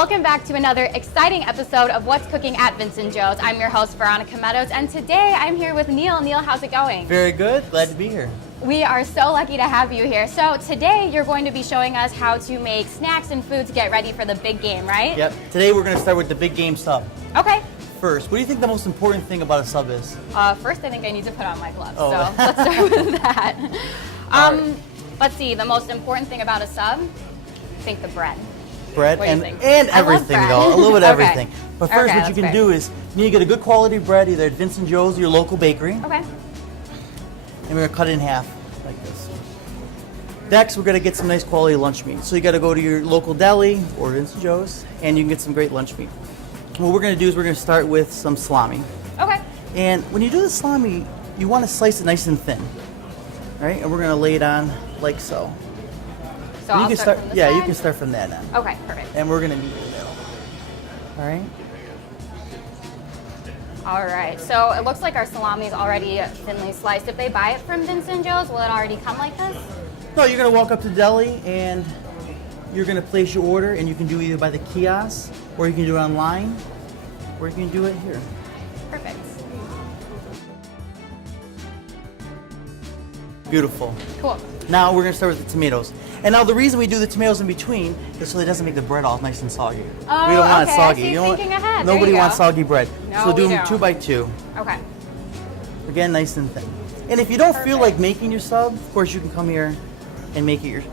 Welcome back to another exciting episode of What's Cooking at Vincent Joe's. I'm your host, Veronica Meadows, and today I'm here with Neil. Neil, how's it going? Very good. Glad to be here. We are so lucky to have you here. So today you're going to be showing us how to make snacks and food to get ready for the big game, right? Yep. Today we're going to start with the big game sub. Okay. First, what do you think the most important thing about a sub is? First, I think I need to put on my gloves, Oh. so let's start with that. Right. Let's see, the most important thing about a sub, I think the bread. Bread What do you and think? everything, I love bread. though. A little bit of Okay. everything. But first, Okay, what you that's can great. do is you need to get a good quality bread, either at Vincent Joe's or your local bakery. Okay. And we're going to cut it in half like this. Next, we're going to get some nice quality lunch meat. So you got to go to your local deli or Vincent Joe's, and you can get some great lunch meat. What we're going to do is we're going to start with some salami. Okay. And when you do the salami, you want to slice it nice and thin, right? And we're going to lay it on like so. So And I'll you can start from this yeah, you side? can start from that end. Okay, perfect. And we're going to meet in the middle. All right? All right, so it looks like our salami is already thinly sliced. If they buy it from Vincent Joe's, will it already come like this? No, you're going to walk up to the deli and you're going to place your order, and you can do either by the kiosk, or you can do it online, or you can do it here. Perfect. Beautiful. Cool. Now we're going to start with the tomatoes. And now the reason we do the tomatoes in between is so it doesn't make the bread all nice and soggy. Oh, we don't want okay, it soggy. I see, You know what? thinking ahead. There Nobody you wants go. soggy bread. No, so do we them don't. 2 by 2. Okay. Again, nice and thin. And if you don't feel Perfect. like making your sub, of course you can come here and make it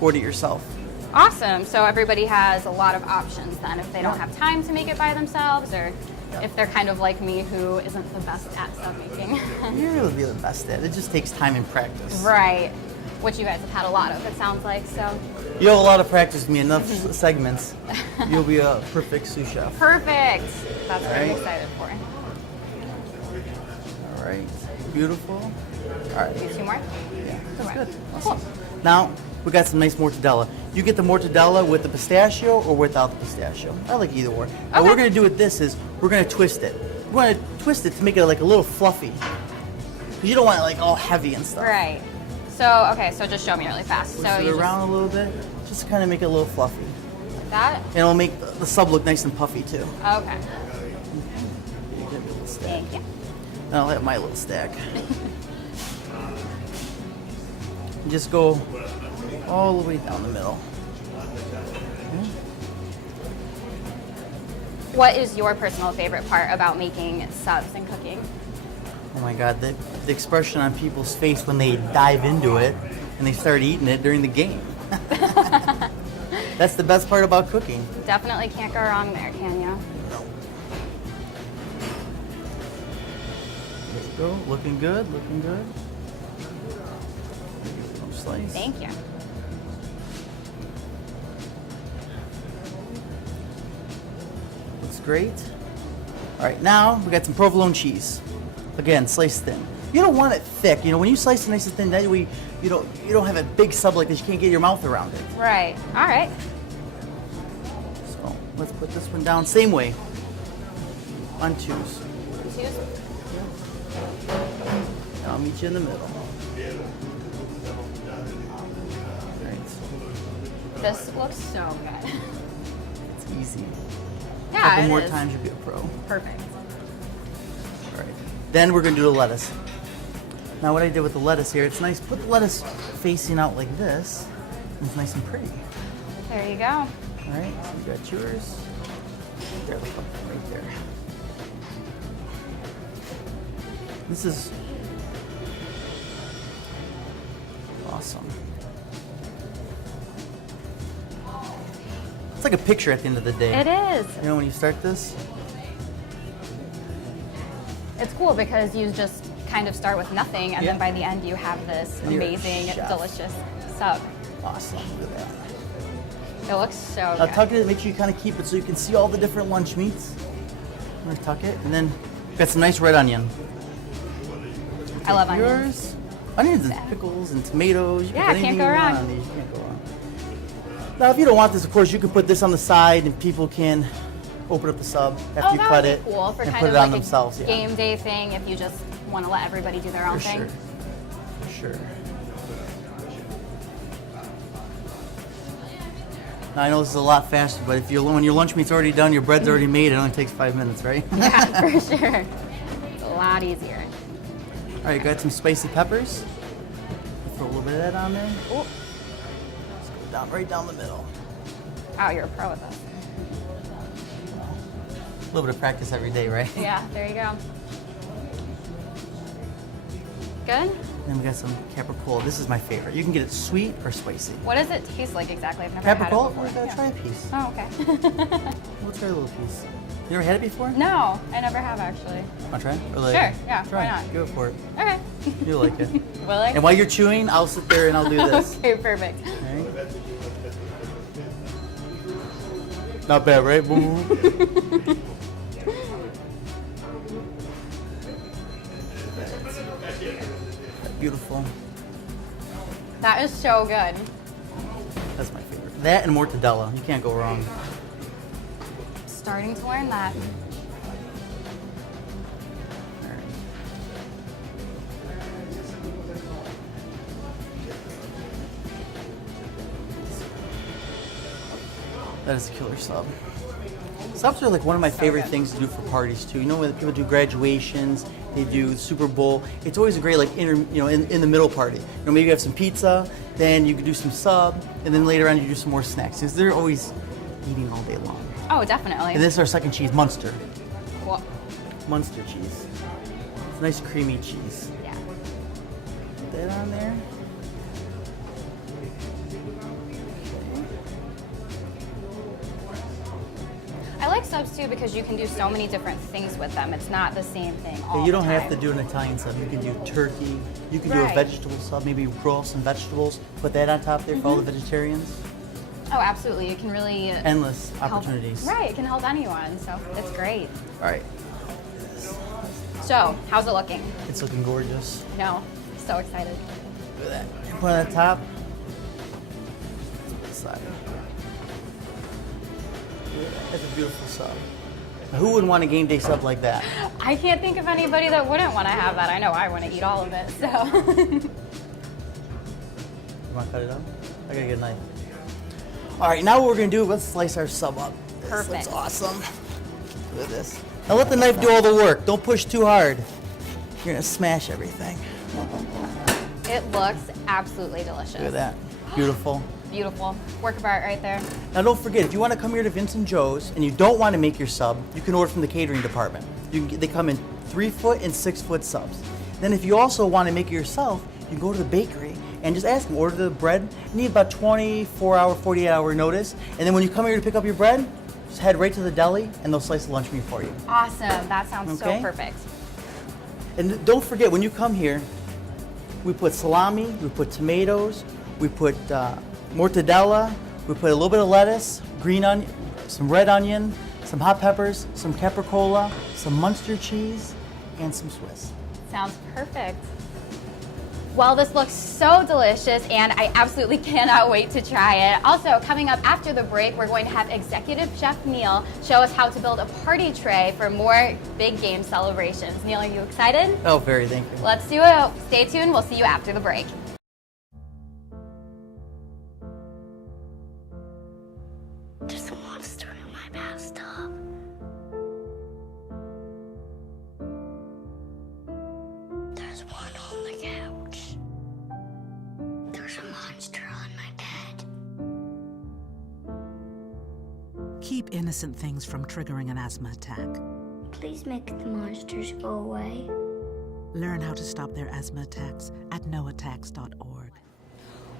order it yourself. Awesome. So everybody has a lot of options then if they don't have time to make it by themselves, or if they're kind of like me who isn't the best at sub making. You're really the best at it. It just takes time and practice. Right. Which you guys have had a lot of, it sounds like, so. You have a lot of practice with me, enough segments. You'll be a perfect sous chef. Perfect. That's what I'm Right. excited for. All right. Beautiful. All right. Do 2 more? Yeah, that's Okay. good. Cool. Now, we got some nice mortadella. You get the mortadella with the pistachio or without the pistachio. I like either or. What Okay. we're going to do with this is we're going to twist it. We're going to twist it to make it like a little fluffy. Because you don't want it like all heavy and stuff. Right. So, okay, so just show me really fast. Twist So it you around a little bit, just to kind of make it a little fluffy. just like that? And it'll make the sub look nice and puffy too. Okay. You get a little stack. Thank you. And I'll have my little stack. And just go all the way down the middle. What is your personal favorite part about making subs and cooking? Oh my God, the expression on people's face when they dive into it and they start eating it during the game. That's the best part about cooking. Definitely can't go wrong there, can you? Let's go. Looking good, looking good. Slice. Thank you. Looks great. All right, now we got some provolone cheese. Again, sliced thin. You don't want it thick. You know, when you slice it nice and thin, that way you don't have a big sub like this. You can't get your mouth around it. Right. All right. So let's put this one down same way. On twos. I'll meet you in the middle. Right. This looks so good. It's easy. A Yeah, couple it more is. times you'll be a pro. All Perfect. right. Then we're gonna do the lettuce. Now what I did with the lettuce here, it's nice. Put the lettuce facing out like this. It's nice and pretty. There you go. All right. So you got yours. There, look up right there. This is awesome. It's like a picture at the end of the day. It is. You know, when you start this, It's cool because you just kind of start with nothing, and Yeah. then by the end you have this And you're a amazing, chef. delicious sub. awesome. Look at that. It looks so Now good. tuck it. Make sure you kind of keep it so you can see all the different lunch meats. I'm gonna tuck it, and then got some nice red onion. I love onions. Yours. Onions and pickles and tomatoes. You can Yeah, put can't anything go you want wrong. on these. You can't go wrong. Now, if you don't want this, of course, you can put this on the side, and people can open up the sub after you that cut would it be cool for and kind put of it on like themselves. a Yeah, game day thing if you just want to let everybody do their own for thing. sure. For sure. Now, I know this is a lot faster, but when your lunch meat's already done, your bread's already made, it only takes 5 minutes, right? Yeah, for sure. It's a lot easier. All right, got some spicy peppers. Throw a little bit of that on there. Ooh. Let's go right down the middle. Oh, you're a pro with this. A little bit of practice every day, right? Yeah, there you go. Good? Then we got some capricola. This is my favorite. You can get it sweet or spicy. What does it taste like exactly? I've never had it Capricola? before. We gotta try a piece. Oh, okay. We'll try a little piece. You ever had it before? No, I never have actually. Want to try it? Or Sure, yeah, try why it. not? Go for it. Okay. You'll like it. Will I? And while you're chewing, I'll sit there and I'll do this. Okay, perfect. All right. Not bad, right? Beautiful. That is so good. That's my favorite. That and mortadella. You can't go wrong. Starting to learn that. All right. That is a killer sub. Subs are like one of my favorite things to do for parties too. You know, when people do graduations, they do Super Bowl. It's always a great like in the middle party. You know, maybe you have some pizza, then you could do some sub, and then later on you do some more snacks. Because they're always eating all day long. Oh, definitely. And this is our second cheese, Munster. Well, Munster cheese. It's a nice creamy cheese. yeah. Put that on there. I like subs too because you can do so many different things with them. It's not the same thing all Yeah, you don't the time. have to do an Italian sub. You can do turkey. You can do a Right. vegetable sub. Maybe roll some vegetables. Put that on top there for all the vegetarians. Oh, absolutely. You can really Endless help- opportunities. Right, it can help anyone. So it's great. All right. So, how's it looking? It's looking gorgeous. No, so excited. Look at that. Put it on the top. This side. That's a beautiful sub. Now, who wouldn't want a game day sub like that? I can't think of anybody that wouldn't want to have that. I know I want to eat all of it. So, You want to cut it up? I gotta get a knife. All right, now what we're gonna do, let's slice our sub up. This Perfect. looks awesome. Look at this. Now let the knife do all the work. Don't push too hard. You're gonna smash everything. it looks absolutely delicious. Look at that. Beautiful. Beautiful. Work of art right there. Now don't forget, if you want to come here to Vincent Joe's and you don't want to make your sub, you can order from the catering department. They come in 3-foot and 6-foot subs. Then if you also want to make it yourself, you can go to the bakery and just ask them, order the bread. You need about 24-hour, 48-hour notice. And then when you come here to pick up your bread, just head right to the deli and they'll slice the lunch meat for you. Awesome. That sounds Okay. so perfect. And don't forget, when you come here, we put salami, we put tomatoes, we put mortadella, we put a little bit of lettuce, green onion, some red onion, some hot peppers, some capricola, some Munster cheese, and some Swiss. Sounds perfect. Well, this looks so delicious, and I absolutely cannot wait to try it. Also, coming up after the break, we're going to have Executive Chef Neil show us how to build a party tray for more big game celebrations. Neil, are you excited? Oh, very, thank you. Let's do it. Stay tuned. We'll see you after the break. There's a monster in my bathtub. There's one on the couch. There's a monster on my bed. Keep innocent things from triggering an asthma attack. Please make the monsters go away. Learn how to stop their asthma attacks at noattacks.org.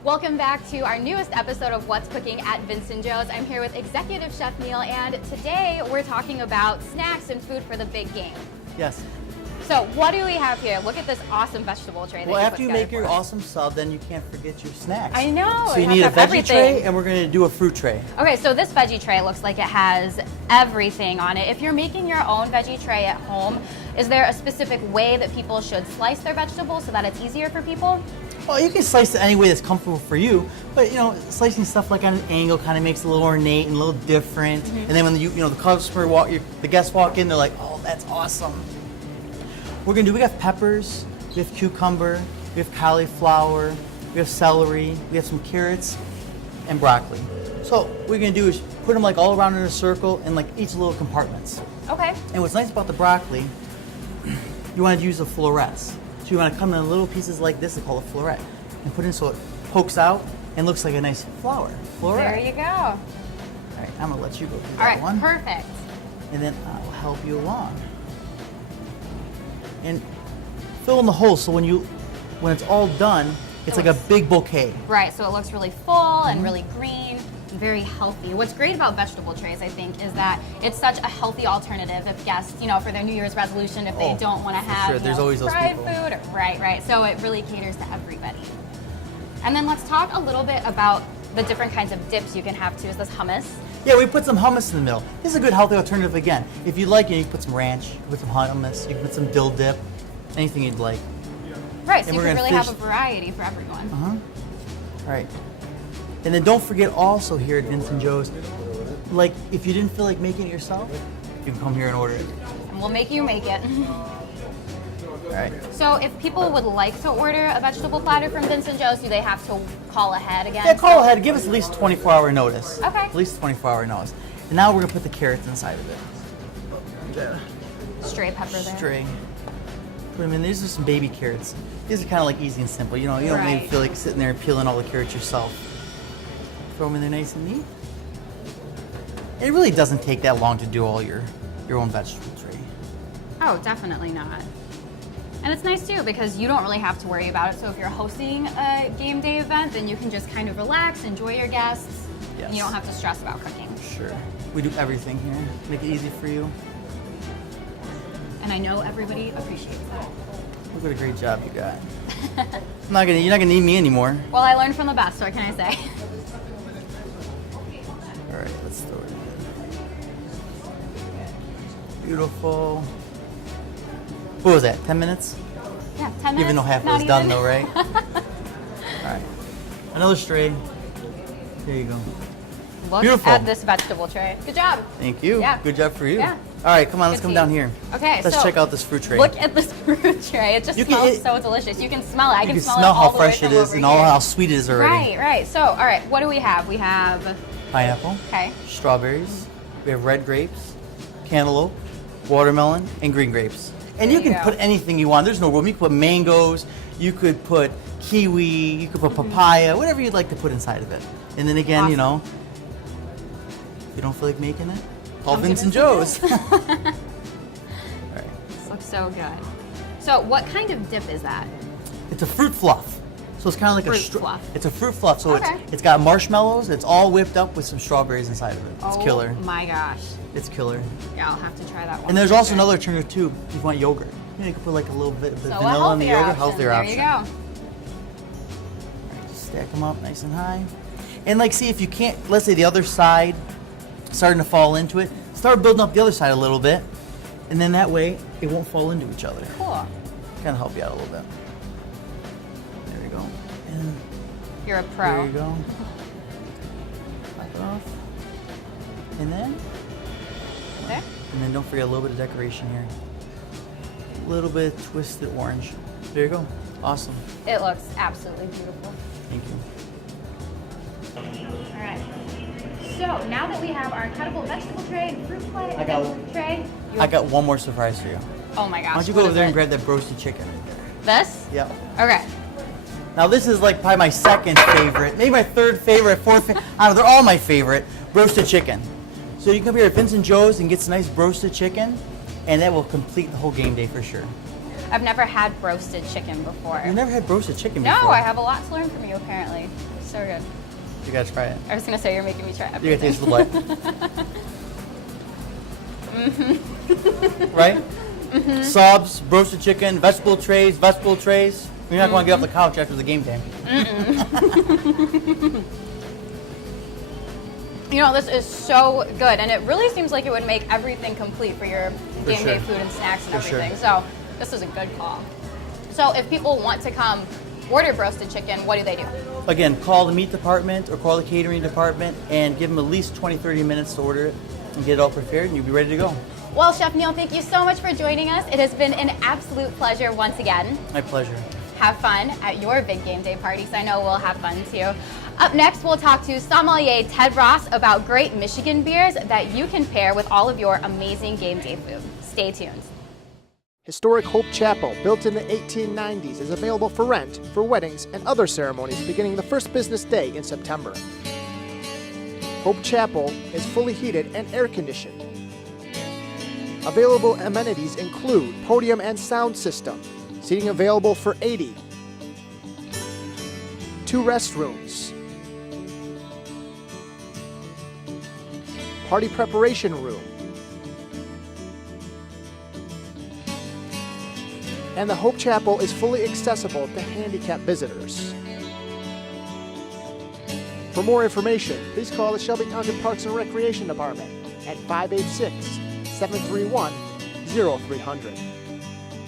Welcome back to our newest episode of What's Cooking at Vincent Joe's. I'm here with Executive Chef Neil, and today we're talking about snacks and food for the big game. Yes. So what do we have here? Look at this awesome vegetable tray that Well, you after put you together make your for us. awesome sub, then you can't forget your snacks. I know. So we you have need to a have veggie everything. tray, and we're going to do a fruit tray. Okay, so this veggie tray looks like it has everything on it. If you're making your own veggie tray at home, is there a specific way that people should slice their vegetables so that it's easier for people? Well, you can slice it any way that's comfortable for you, but you know, slicing stuff like on an angle kind of makes it a little ornate and a little different. And then when the customer the guests walk in, they're like, "Oh, that's awesome." We got peppers, we have cucumber, we have cauliflower, we have celery, we have some carrots, and broccoli. So what we're gonna do is put them like all around in a circle in like each little compartments. Okay. And what's nice about the broccoli, you want to use the florets. So you want to come in little pieces like this, they call a floret, and put in so it pokes out and looks like a nice flower. Floret. There you go. All right, I'm gonna let you go through All that right, one, perfect. and then I'll help you along. And fill in the holes so when it's all done, it's like a big bouquet. Right, so it looks really full and really green, and very healthy. What's great about vegetable trays, I think, is that it's such a healthy alternative if guests, for their New Year's resolution, if they don't want to have sure. There's always those fried people. food. Right. So it really caters to everybody. And then let's talk a little bit about the different kinds of dips you can have too. Is this hummus? Yeah, we put some hummus in the middle. This is a good healthy alternative again. If you'd like, you can put some ranch, you can put some hummus, you can put some dill dip, anything you'd like. Right, so And you we're can gonna really have a finish- variety for everyone. All right. And then don't forget also here at Vincent Joe's, like if you didn't feel like making it yourself, you can come here and order it. And we'll make you make it. All right. So if people would like to order a vegetable platter from Vincent Joe's, do they have to call ahead again? Yeah, call ahead. Give us at least 24-hour notice. Okay. At least 24-hour notice. And now we're gonna put the carrots inside of it. Stray pepper there. String. Put them in. These are some baby carrots. These are kind of like easy and simple. You don't Right. maybe feel like sitting there and peeling all the carrots yourself. Throw them in there nice and neat. And it really doesn't take that long to do all your own vegetable tray. Oh, definitely not. And it's nice too because you don't really have to worry about it. So if you're hosting a game day event, then you can just kind of relax, enjoy your guests. Yes. And you don't have to stress about cooking. Sure. We do everything here. Make it easy for you. And I know everybody appreciates that. Look what a great job you got. You're not gonna need me anymore. Well, I learned from the best, what can I say? All right, let's throw it in. Beautiful. What was that? 10 minutes? Yeah, 10 minutes. Even though half not was done even. though, right? All right. Another stray. There you go. Look Beautiful. at this vegetable tray. Good job. Thank you. Yeah. Good job for you. Yeah. All right, come on, let's Good come team. down here. Okay, Let's so check out this fruit tray. Look at this fruit tray. It just You can- smells it- so delicious. You can smell it. I You can can smell, smell it all how the way fresh it from is over and here. how sweet it is already. Right. So, all right, what do we have? We have, Pineapple, okay, strawberries, we have red grapes, cantaloupe, watermelon, and green grapes. And There you you can go. put anything you want. There's no room. You can put mangoes, you could put kiwi, you could put papaya, whatever you'd like to put inside of it. And then again, you know, if you don't feel like making it, call Come to Vincent Vincent Joe's. All right. this looks so good. So, what kind of dip is that? It's a fruit fluff. So it's kind of like Fruit fluff. It's a fruit fluff. So Okay. it's got marshmallows. It's all whipped up with some strawberries inside of it. It's Oh killer. my gosh. It's killer. Yeah, I'll have to try that one. And there's for also sure. another alternative too. If you want yogurt, you can put like a little bit of the So vanilla in the yogurt. healthier option. Healthier There option. you go. Just stack them up nice and high. And like, see if you can't. Let's say the other side starting to fall into it. Start building up the other side a little bit, and then that way it won't fall into each other. Cool. Kind of help you out a little bit. There we go. And You're a there pro. you go. Pop it off. And then There. And then don't forget a little bit of decoration here. A little bit of twisted orange. There you go. Awesome. It looks absolutely beautiful. Thank you. All right. So now that we have our cuttable vegetable tray and fruit plate I got- tray, I got one more surprise for you. Oh my gosh. Why don't you what go over is there it? and grab that roasted chicken right there? This? Yep. Okay. Now this is like probably my second favorite, maybe my third favorite, fourth favorite. I don't know, they're all my favorite. Roasted chicken. So you can come here at Vincent Joe's and get some nice roasted chicken, and that will complete the whole game day for sure. I've never had roasted chicken before. You've never had roasted chicken No, before? I have a lot to learn from you apparently. So good. You gotta try it. I was gonna say you're making me try You gotta everything. taste the bite. Right? Subs, roasted chicken, vegetable trays. You're not going to get off the couch after the game day. You know, this is so good, and it really seems like it would make everything complete for your For game day sure. food and snacks and For sure. everything. So this is a good call. So if people want to come order roasted chicken, what do they do? Again, call the meat department or call the catering department and give them at least 20-30 minutes to order it and get it all prepared, and you'll be ready to go. Well, Chef Neil, thank you so much for joining us. It has been an absolute pleasure once again. My pleasure. have fun at your big game day parties. I know we'll have fun too. Up next, we'll talk to sommelier Ted Ross about great Michigan beers that you can pair with all of your amazing game day food. Stay tuned. Historic Hope Chapel, built in the 1890s, is available for rent for weddings and other ceremonies beginning the first business day in September. Hope Chapel is fully heated and air-conditioned. Available amenities include podium and sound system, seating available for 80, 2 restrooms, party preparation room, and the Hope Chapel is fully accessible to handicapped visitors. For more information, please call the Shelby Township Parks and Recreation Department at 586-731-0300.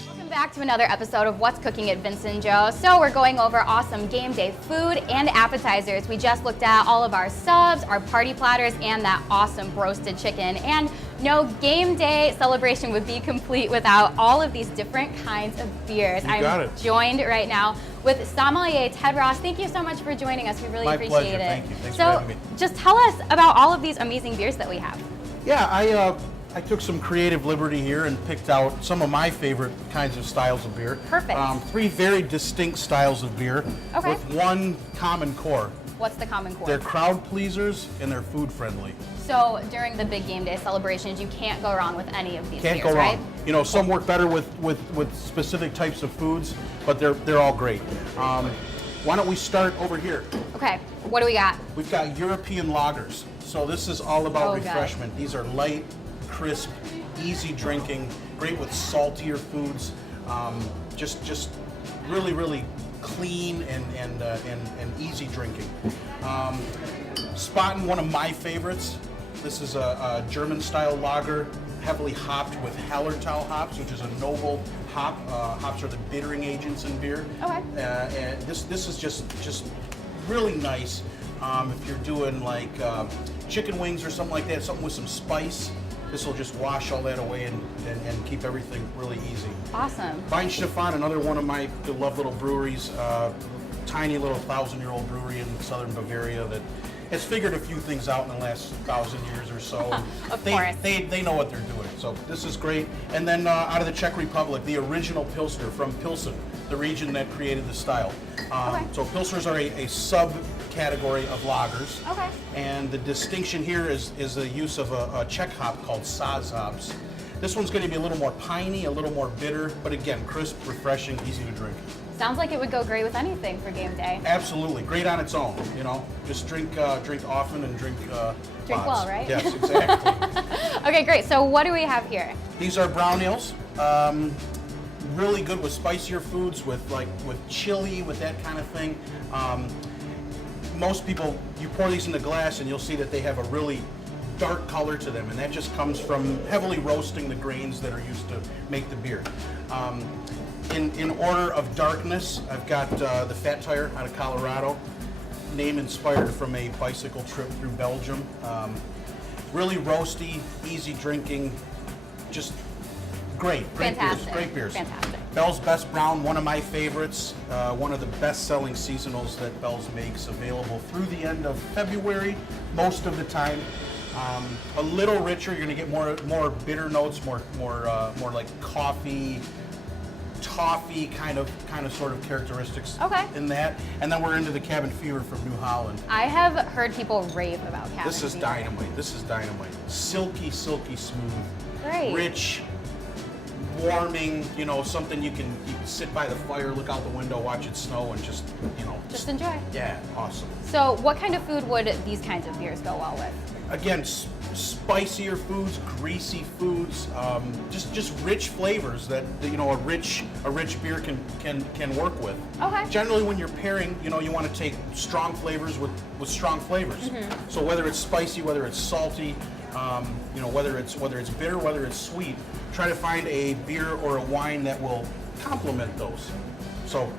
Welcome back to another episode of What's Cooking at Vince and Joe. So we're going over awesome game day food and appetizers. We just looked at all of our subs, our party platters, and that awesome roasted chicken. And no game day celebration would be complete without all of these different kinds of beers. I'm joined right now with sommelier Ted Ross. Thank you so much for joining us. We really appreciate it. Thank you. Thanks so for having me. just tell us about all of these amazing beers that we have. Yeah, I took some creative liberty here and picked out some of my favorite kinds of styles of beer. Perfect. 3 very distinct styles of beer with one common core. What's the common core? They're crowd pleasers and they're food friendly. So during the big game day celebrations, you can't go wrong with any of these Can't beers, go right? wrong. You know, some work better with specific types of foods, but they're all great. Why don't we start over here? Okay, what do we got? We've got European lagers. So this is all about refreshment. These are light, crisp, easy drinking, great with saltier foods. Just really, really clean and easy drinking. Spotting one of my favorites. This is a German-style lager, heavily hopped with Hallertau hops, which is a noble hop. Hops are the bittering agents in beer. Okay. And this is just really nice if you're doing like chicken wings or something like that, something with some spice. This will just wash all that away and keep everything really easy. Awesome. Weinstefan, another one of my beloved little breweries, tiny little 1,000-year-old brewery in southern Bavaria that has figured a few things out in the last 1,000 years or so. Of course. They know what they're doing, so this is great. And then out of the Czech Republic, the original Pilsner from Pilsen, the region that created the style. So Pilsners are a subcategory of lagers. Okay. And the distinction here is the use of a Czech hop called Saz hops. This one's going to be a little more piney, a little more bitter, but again, crisp, refreshing, easy to drink. Sounds like it would go great with anything for game day. Absolutely, great on its own. You know, just drink often and drink Drink lots. well, right? Yes, exactly. Okay, great. So what do we have here? These are brown ales. Really good with spicier foods, with chili, with that kind of thing. Most people, you pour these in the glass and you'll see that they have a really dark color to them, and that just comes from heavily roasting the grains that are used to make the beer. In order of darkness, I've got the Fat Tire out of Colorado, name inspired from a bicycle trip through Belgium. Really roasty, easy drinking, just great Fantastic. beers, great beers. Fantastic. Bell's Best Brown, one of my favorites, one of the best-selling seasonals that Bell's makes, available through the end of February, most of the time. A little richer, you're going to get more bitter notes, more like coffee, toffee kind of sort of characteristics in that. And then we're into the Cabin Fever from New Holland. I have heard people rave about Cabin This is Fever. dynamite. This is dynamite. Silky, silky smooth. Great. Rich, warming, you know, something you can sit by the fire, look out the window, watch it snow, and just, you know. Just enjoy. Yeah, awesome. So what kind of food would these kinds of beers go well with? Again, spicier foods, greasy foods, just rich flavors that you know a rich beer can work with. Okay. Generally, when you're pairing, you know, you want to take strong flavors with strong flavors. Mm-hmm. So whether it's spicy, whether it's salty, you know, whether it's bitter, whether it's sweet, try to find a beer or a wine that will complement those. So.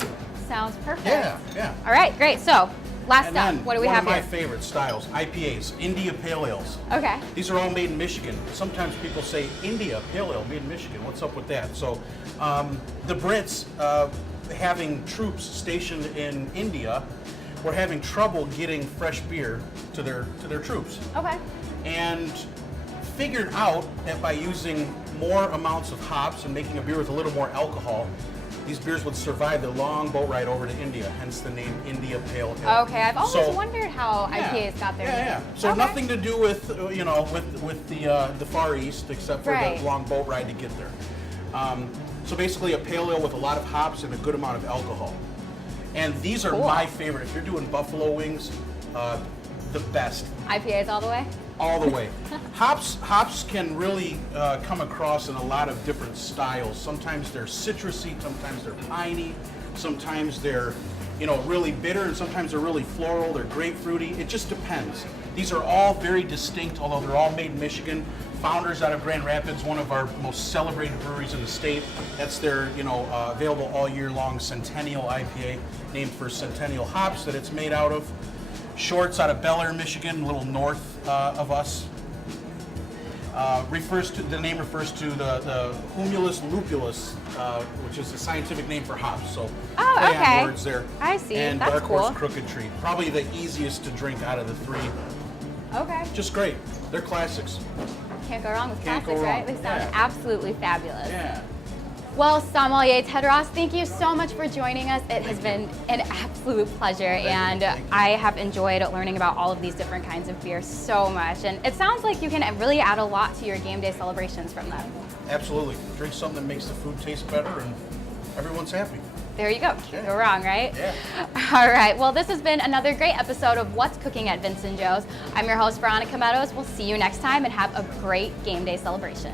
Sounds perfect. Yeah. All right, great. So last And up, then what do we one have of my here? favorite styles, IPAs, India Pale Ales. Okay. These are all made in Michigan. Sometimes people say India Pale Ale made in Michigan. What's up with that? So the Brits having troops stationed in India were having trouble getting fresh beer to their troops. Okay. And figured out that by using more amounts of hops and making a beer with a little more alcohol, these beers would survive the long boat ride over to India, hence the name India Pale Ale. Okay, I've always wondered how IPAs got their name. Yeah. So Okay. nothing to do with with the Far East, except for Right. the long boat ride to get there. So basically, a pale ale with a lot of hops and a good amount of alcohol. And these are Cool. my favorite. If you're doing buffalo wings, the best. IPAs all the way? All the way. Hops can really come across in a lot of different styles. Sometimes they're citrusy, sometimes they're piney, sometimes they're really bitter, and sometimes they're really floral, they're grapefruity. It just depends. These are all very distinct, although they're all made in Michigan. Founders out of Grand Rapids, one of our most celebrated breweries in the state. That's their available all year long Centennial IPA, named for Centennial hops that it's made out of. Shorts out of Bel Air, Michigan, a little north of us. The name refers to the Humulus lupulus, which is the scientific name for hops. So Oh, play okay. on words there. I see. And That's Dark Horse cool. Crooked Tree, probably the easiest to drink out of the three. Okay. Just great. They're classics. Can't go wrong with Can't classics, go wrong. right? They sound Yeah. absolutely fabulous. Yeah. Well, Sommelier Ted Ross, thank you so much for joining us. It has been an absolute pleasure, and Thank you. I have enjoyed learning about all of these different kinds of beer so much. And it sounds like you can really add a lot to your game day celebrations from them. Absolutely. Drink something that makes the food taste better, and everyone's happy. There you go. Can't go wrong, right? Yeah. All right. Well, this has been another great episode of What's Cooking at Vincent Joe's. I'm your host, Veronica Meadows. We'll see you next time, and have a great game day celebration.